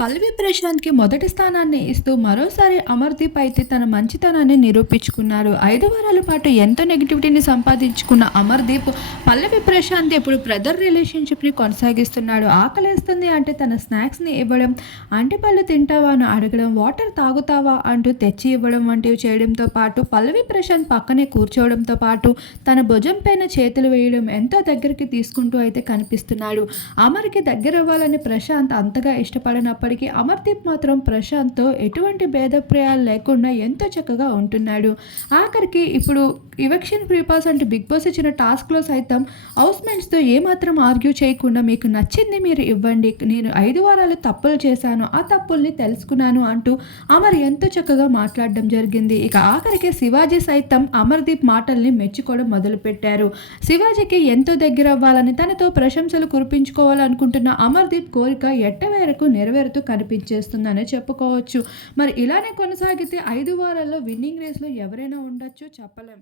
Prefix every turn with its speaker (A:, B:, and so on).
A: పల్లవి ప్రశాంత్కి మొదటి స్థానాన్ని ఇస్తూ మరోసారి అమర్దీప్ అయితే తన మంచితనాన్ని నిరూపించుకున్నారు. ఐదు వారాల పాటు ఎంతో నెగిటివిటీని సంపాదించుకున్న అమర్దీప్ పల్లవి ప్రశాంత్ ఇప్పుడు బ్రదర్ రిలేషన్షిప్ని కొనసాగిస్తున్నాడు. ఆకలేస్తుంది అంటే తన స్నాక్స్ని ఇవ్వడం అంటిపళ్ళు తింటావా? అని అడగడం వాటర్ తాగుతావా? అంటూ తెచ్చి ఇవ్వడం వంటివి చేయడంతో పాటు పల్లవి ప్రశాంత్ పక్కనే కూర్చోవడంతో పాటు తన భుజం పైన చేతులు వేయడం ఎంతో దగ్గరికి తీసుకుంటూ అయితే కనిపిస్తున్నాడు. అమర్కి దగ్గర అవ్వాలని ప్రశాంత్ అంతగా ఇష్టపడినప్పటికీ అమర్దీప్ మాత్రం ప్రశాంత్తో ఎటువంటి భేదప్రయాలు లేకుండా ఎంతో చక్కగా ఉంటున్నాడు. ఆఖరికి ఇప్పుడు ఇవెక్షన్ ప్రీపాస్ అంటే బిగ్ బాస్ ఇచ్చిన టాస్క్లో సైతం హౌస్మెంట్స్తో ఏమాత్రం ఆర్గ్యూ చేయకుండా మీకు నచ్చింది మీరు ఇవ్వండి. నేను ఐదు వారాలు తప్పులు చేశాను. ఆ తప్పుల్ని తెలుసుకున్నాను అంటూ అమర్ ఎంతో చక్కగా మాట్లాడడం జరిగింది. ఇక ఆఖరికి శివాజీ సైతం అమర్దీప్ మాటల్ని మెచ్చుకోవడం మొదలుపెట్టారు. శివాజీకి ఎంతో దగ్గర అవ్వాలని తనతో ప్రశంసలు కురిపించుకోవాలనుకుంటున్న అమర్దీప్ కోరిక ఎట్టవేరకు నెరవేరుతూ కనిపించేస్తుందని చెప్పుకోవచ్చు. మరి ఇలానే కొనసాగితే ఐదు వారాల్లో విన్నింగ్ రేస్లో ఎవరైనా ఉండొచ్చు చెప్పలేం.